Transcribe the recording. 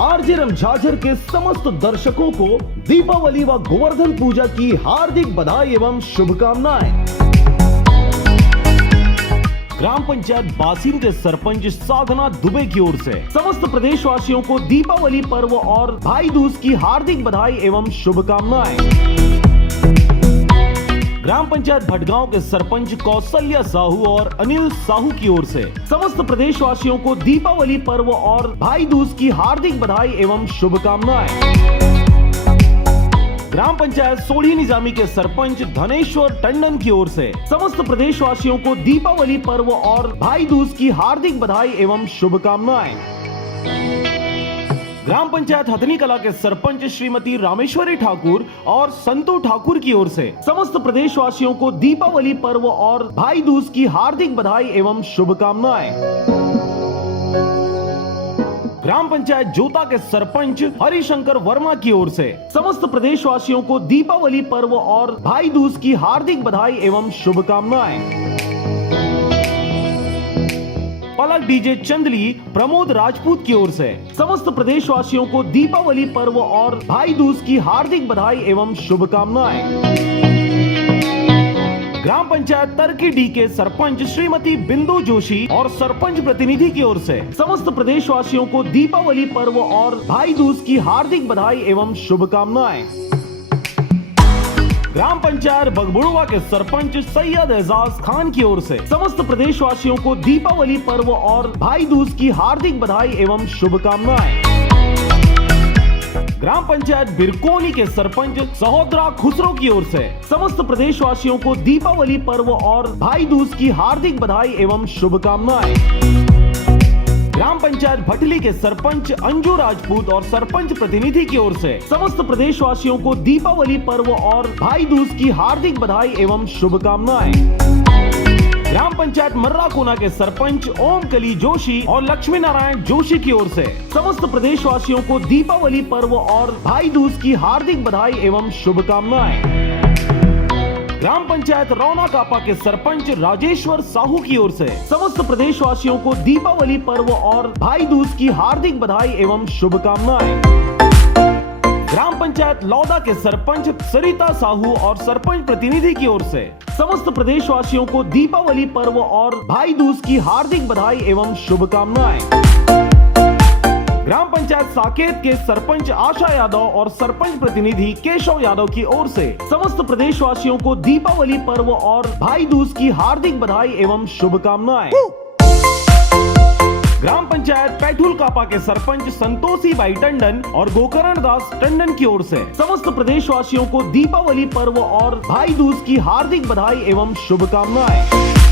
RJ Jhajhar के समस्त दर्शकों को दीपावली व गोवर्धन पूजा की हार्दिक बधाई एवं शुभकामनाएं। ग्राम पंचायत बासिन के सरपंच साधना दुबे की ओर से समस्त प्रदेशवासियों को दीपावली पर्व और भाई दूज की हार्दिक बधाई एवं शुभकामनाएं। ग्राम पंचायत भटगांव के सरपंच कौशल्या साहू और अनिल साहू की ओर से समस्त प्रदेशवासियों को दीपावली पर्व और भाई दूज की हार्दिक बधाई एवं शुभकामनाएं। ग्राम पंचायत सोढ़ी निजामी के सरपंच धनेश्वर टंडन की ओर से समस्त प्रदेशवासियों को दीपावली पर्व और भाई दूज की हार्दिक बधाई एवं शुभकामनाएं। ग्राम पंचायत हथनी कला के सरपंच श्रीमती रामेश्वरी ठाकुर और संतू ठाकुर की ओर से समस्त प्रदेशवासियों को दीपावली पर्व और भाई दूज की हार्दिक बधाई एवं शुभकामनाएं। ग्राम पंचायत जोता के सरपंच हरिशंकर वर्मा की ओर से समस्त प्रदेशवासियों को दीपावली पर्व और भाई दूज की हार्दिक बधाई एवं शुभकामनाएं। पलक डीजे चंदली प्रमोद राजपूत की ओर से समस्त प्रदेशवासियों को दीपावली पर्व और भाई दूज की हार्दिक बधाई एवं शुभकामनाएं। ग्राम पंचायत तरकी डी के सरपंच श्रीमती बिंदु जोशी और सरपंच प्रतिनिधि की ओर से समस्त प्रदेशवासियों को दीपावली पर्व और भाई दूज की हार्दिक बधाई एवं शुभकामनाएं। ग्राम पंचायत बगबुड़वा के सरपंच सैयद एजाज खान की ओर से समस्त प्रदेशवासियों को दीपावली पर्व और भाई दूज की हार्दिक बधाई एवं शुभकामनाएं। ग्राम पंचायत बिरकोनी के सरपंच सहोदरा खुसरो की ओर से समस्त प्रदेशवासियों को दीपावली पर्व और भाई दूज की हार्दिक बधाई एवं शुभकामनाएं। ग्राम पंचायत भटली के सरपंच अंजू राजपूत और सरपंच प्रतिनिधि की ओर से समस्त प्रदेशवासियों को दीपावली पर्व और भाई दूज की हार्दिक बधाई एवं शुभकामनाएं। ग्राम पंचायत मर्राकोना के सरपंच ओम कली जोशी और लक्ष्मी नारायण जोशी की ओर से समस्त प्रदेशवासियों को दीपावली पर्व और भाई दूज की हार्दिक बधाई एवं शुभकामनाएं। ग्राम पंचायत रौनाकापा के सरपंच राजेश्वर साहू की ओर से समस्त प्रदेशवासियों को दीपावली पर्व और भाई दूज की हार्दिक बधाई एवं शुभकामनाएं। ग्राम पंचायत लौदा के सरपंच सरिता साहू और सरपंच प्रतिनिधि की ओर से समस्त प्रदेशवासियों को दीपावली पर्व और भाई दूज की हार्दिक बधाई एवं शुभकामनाएं। ग्राम पंचायत साकेत के सरपंच आशा यादव और सरपंच प्रतिनिधि केशव यादव की ओर से समस्त प्रदेशवासियों को दीपावली पर्व और भाई दूज की हार्दिक बधाई एवं शुभकामनाएं। ग्राम पंचायत पैठुल कापा के सरपंच संतोषी बाई टंडन और गोकर्ण दास टंडन की ओर से समस्त प्रदेशवासियों को दीपावली पर्व और भाई दूज की हार्दिक बधाई एवं शुभकामनाएं।